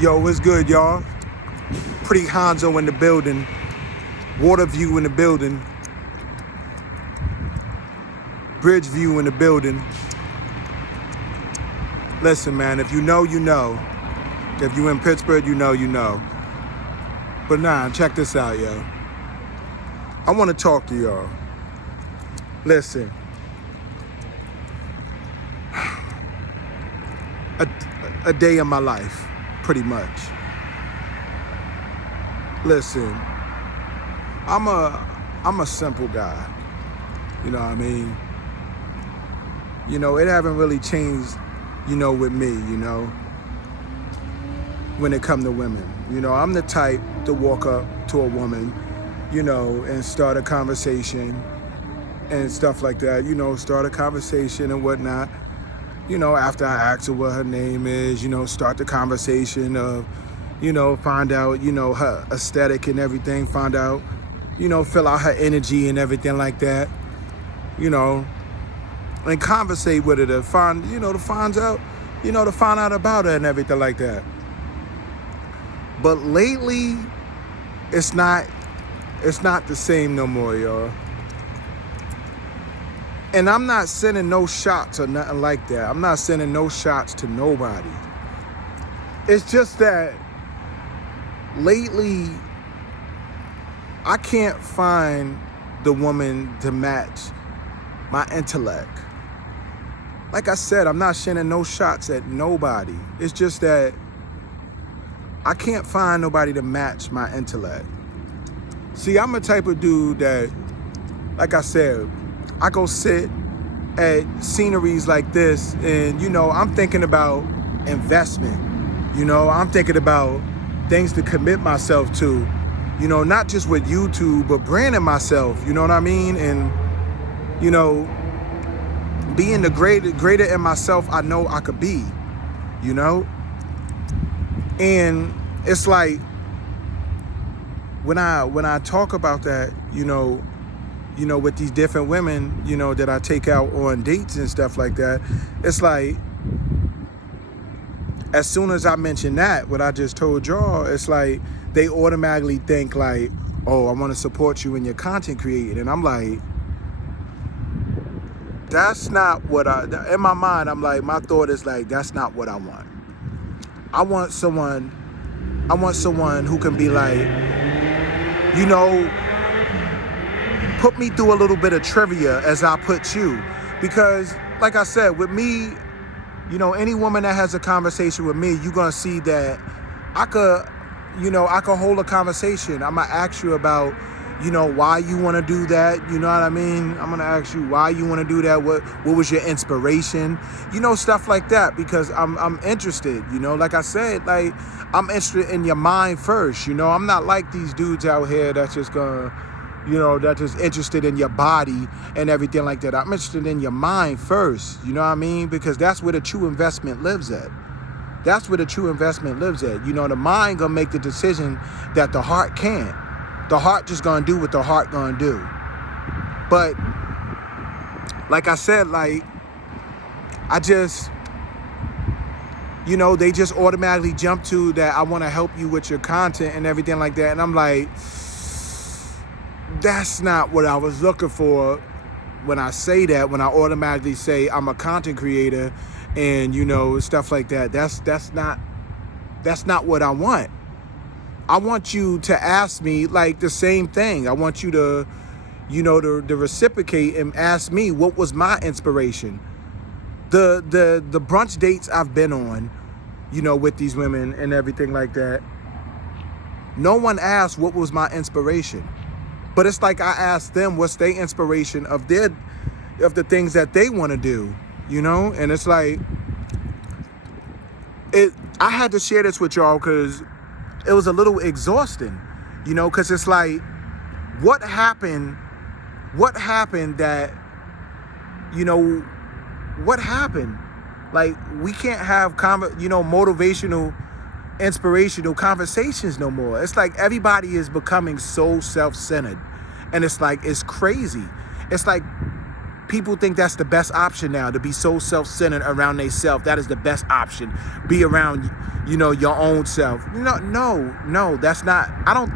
Yo, what's good, y'all? Pretty Hanzo in the building. Waterview in the building. Bridgeview in the building. Listen, man, if you know, you know. If you in Pittsburgh, you know, you know. But nah, check this out, yo. I want to talk to y'all. Listen. A day in my life, pretty much. Listen, I'm a simple guy. You know what I mean? You know, it haven't really changed, you know, with me, you know, when it come to women. You know, I'm the type to walk up to a woman, you know, and start a conversation and stuff like that. You know, start a conversation and whatnot. You know, after I ask her what her name is, you know, start the conversation of, you know, find out, you know, her aesthetic and everything, find out, you know, fill out her energy and everything like that, you know, and conversate with her to find, you know, to find out, you know, to find out about her and everything like that. But lately, it's not the same no more, y'all. And I'm not sending no shots or nothing like that. I'm not sending no shots to nobody. It's just that lately, I can't find the woman to match my intellect. Like I said, I'm not sending no shots at nobody. It's just that I can't find nobody to match my intellect. See, I'm a type of dude that, like I said, I go sit at sceneries like this and, you know, I'm thinking about investment. You know, I'm thinking about things to commit myself to, you know, not just with YouTube, but branding myself, you know what I mean? And, you know, being the greater in myself I know I could be, you know? And it's like, when I talk about that, you know, with these different women, you know, that I take out on dates and stuff like that, it's like, as soon as I mention that, what I just told y'all, it's like, they automatically think like, oh, I want to support you in your content creating. And I'm like, that's not what in my mind, I'm like, my thought is like, that's not what I want. I want someone who can be like, you know, put me through a little bit of trivia as I put you. Because, like I said, with me, you know, any woman that has a conversation with me, you're going to see that I could hold a conversation. I'm going to ask you about, you know, why you want to do that. You know what I mean? I'm going to ask you why you want to do that. What was your inspiration? You know, stuff like that, because I'm interested, you know, like I said, like I'm interested in your mind first. You know, I'm not like these dudes out here that's just going to, you know, that's just interested in your body and everything like that. I'm interested in your mind first, you know what I mean? Because that's where the true investment lives at. That's where the true investment lives at. You know, the mind gonna make the decision that the heart can't. The heart just gonna do what the heart gonna do. But, like I said, like, I just, you know, they just automatically jump to that I wanna help you with your content and everything like that. And I'm like, that's not what I was looking for when I say that, when I automatically say I'm a content creator and, you know, stuff like that. That's not what I want. I want you to ask me like the same thing. I want you to, you know, to reciprocate and ask me what was my inspiration. The brunch dates I've been on, you know, with these women and everything like that, no one asked what was my inspiration. But it's like I asked them what's their inspiration of the things that they want to do, you know? And it's like, I had to share this with y'all because it was a little exhausting, you know? Because it's like, what happened that, you know, what happened? Like, we can't have, motivational, inspirational conversations no more. It's like everybody is becoming so self-centered. And it's like, it's crazy. It's like people think that's the best option now, to be so self-centered around themselves. That is the best option. Be around, your own self. No, that's not. I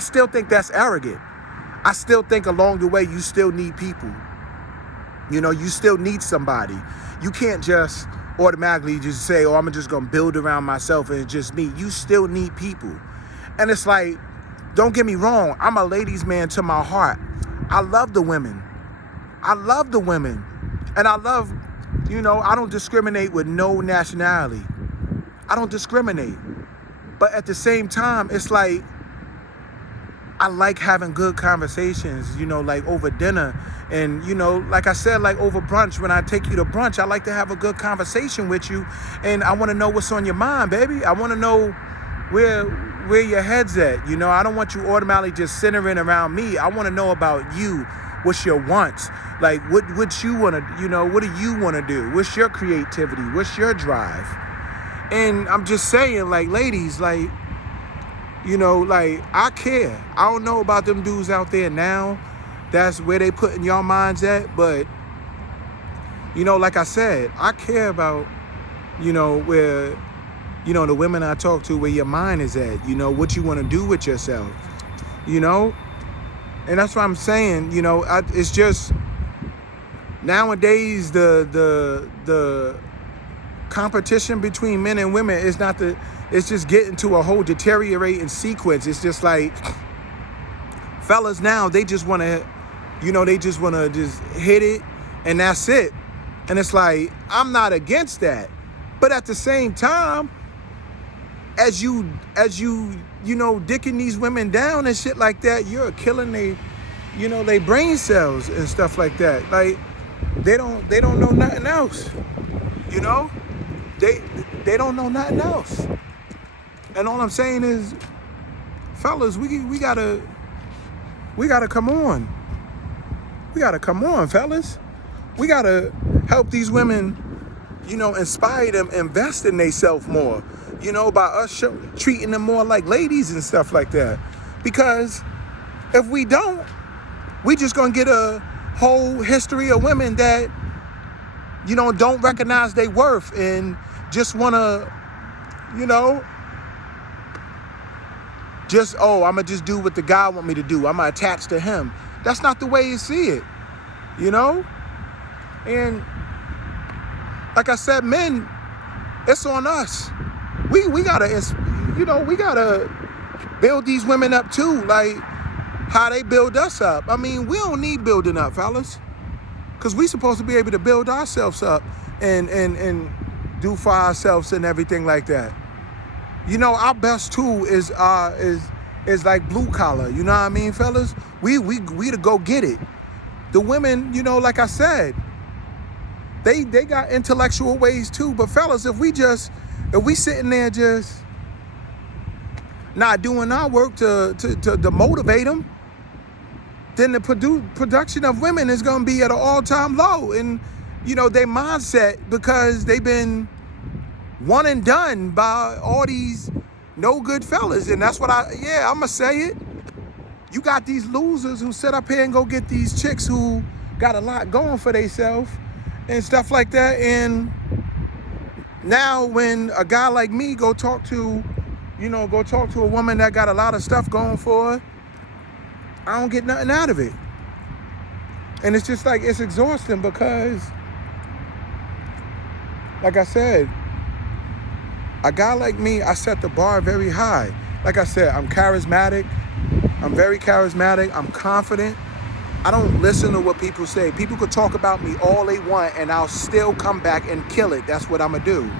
still think that's arrogant. I still think along the way, you still need people. You still need somebody. You can't just automatically just say, oh, I'm just going to build around myself and it's just me. You still need people. And it's like, don't get me wrong. I'm a ladies' man to my heart. I love the women. And I love, I don't discriminate with no nationality. I don't discriminate. But at the same time, it's like, I like having good conversations, like over dinner. And, like I said, like over brunch, when I take you to brunch, I like to have a good conversation with you. And I want to know what's on your mind, baby. I want to know where your head's at. I don't want you automatically just centering around me. I want to know about you. What's your wants? Like, what you want to, what do you want to do? What's your creativity? What's your drive? And I'm just saying, like, ladies, like, like, I care. I don't know about them dudes out there now. That's where they putting your minds at. But, like I said, I care about, where, the women I talk to, where your mind is at, what you want to do with yourself, And that's what I'm saying, it's just, nowadays, the competition between men and women is not it's just getting to a whole deteriorating sequence. It's just like, fellas now, they just want to, just hit it and that's it. And it's like, I'm not against that. But at the same time, as you dicking these women down and shit like that, you're killing they brain cells and stuff like that. Like, they don't know nothing else. They don't know nothing else. And all I'm saying is, fellas, we gotta come on. We gotta come on, fellas. We gotta help these women, inspire them, invest in themselves more. By us treating them more like ladies and stuff like that. Because if we don't, we just gonna get a whole history of women that, don't recognize their worth and just wanna, I'ma just do what the guy want me to do. I'ma attach to him. That's not the way you see it, And like I said, men, it's on us. We gotta build these women up too, like how they build us up. I mean, we don't need building up, fellas, because we supposed to be able to build ourselves up and do for ourselves and everything like that. Our best tool is like blue collar. You know what I mean, fellas? We to go get it. The women, like I said, they got intellectual ways too. But fellas, if we sitting there just not doing our work to motivate them, then the production of women is gonna be at an all-time low. And their mindset, because they've been one and done by all these no good fellas. And that's what I'ma say it. You got these losers who sit up here and go get these chicks who got a lot going for themselves and stuff like that. And now when a guy like me go talk to a woman that got a lot of stuff going for her, I don't get nothing out of it. And it's just like, it's exhausting because, like I said, a guy like me, I set the bar very high. Like I said, I'm charismatic. I'm very charismatic. I'm confident. I don't listen to what people say. People could talk about me all they want and I'll still come back and kill it. That's what I'm gonna do.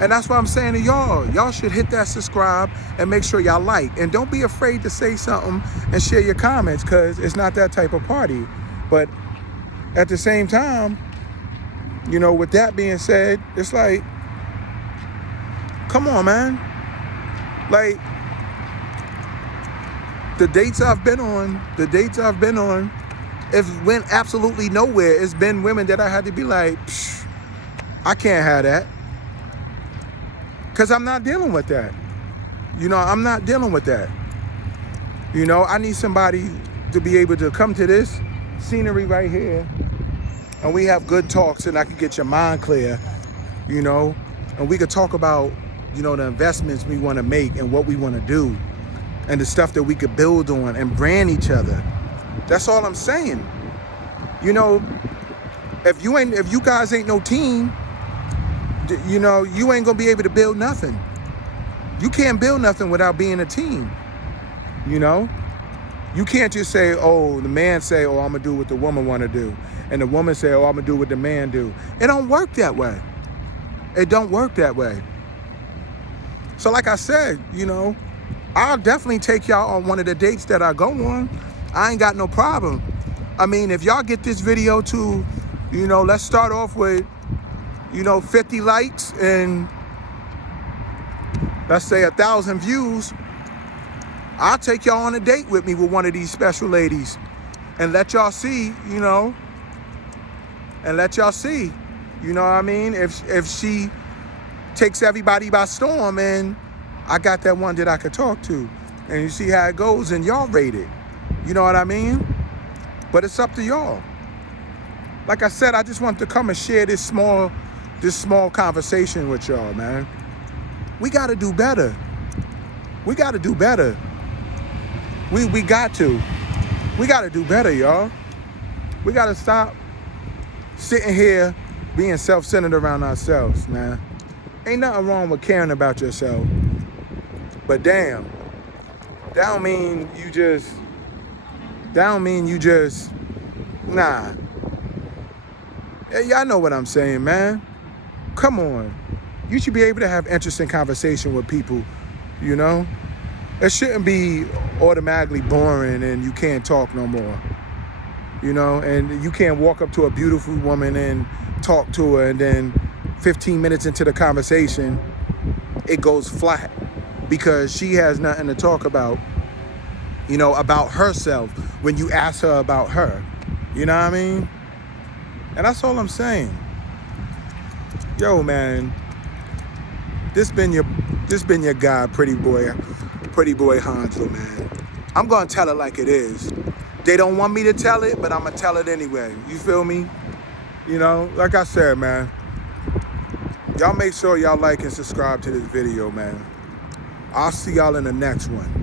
And that's what I'm saying to y'all. Y'all should hit that subscribe and make sure y'all like. And don't be afraid to say something and share your comments, because it's not that type of party. But at the same time, with that being said, it's like, come on, man. Like, the dates I've been on, it went absolutely nowhere. It's been women that I had to be like, I can't have that. Because I'm not dealing with that. I'm not dealing with that. I need somebody to be able to come to this scenery right here, and we have good talks, and I can get your mind clear, you know, and we could talk about, you know, the investments we want to make and what we want to do and the stuff that we could build on and brand each other. That's all I'm saying. You know, if you guys ain't no team, you know, you ain't gonna be able to build nothing. You can't build nothing without being a team. You know, you can't just say, oh, the man say, oh, I'm gonna do what the woman want to do, and the woman say, oh, I'm gonna do what the man do. It don't work that way. It don't work that way. So like I said, you know, I'll definitely take y'all on one of the dates that I go on. I ain't got no problem. I mean, if y'all get this video to, you know, let's start off with, you know, 50 likes and let's say 1,000 views, I'll take y'all on a date with me with one of these special ladies and let y'all see, you know, you know what I mean? If she takes everybody by storm and I got that one that I could talk to, and you see how it goes and y'all rate it. You know what I mean? But it's up to y'all. Like I said, I just want to come and share this small conversation with y'all, man. We got to do better. We got to do better. We got to. We got to do better, y'all. We got to stop sitting here being self-centered around ourselves, man. Ain't nothing wrong with caring about yourself. But damn, that don't mean you just, nah. Yeah, y'all know what I'm saying, man. Come on. You should be able to have interesting conversation with people, you know? It shouldn't be automatically boring and you can't talk no more, you know? And you can't walk up to a beautiful woman and talk to her and then 15 minutes into the conversation, it goes flat because she has nothing to talk about, you know, about herself when you ask her about her. You know what I mean? And that's all I'm saying. Yo, man, this been your guy, Pretty Boy Hanzo, man. I'm gonna tell it like it is. They don't want me to tell it, but I'm gonna tell it anyway. You feel me? You know, like I said, man, y'all make sure y'all like and subscribe to this video, man. I'll see y'all in the next one.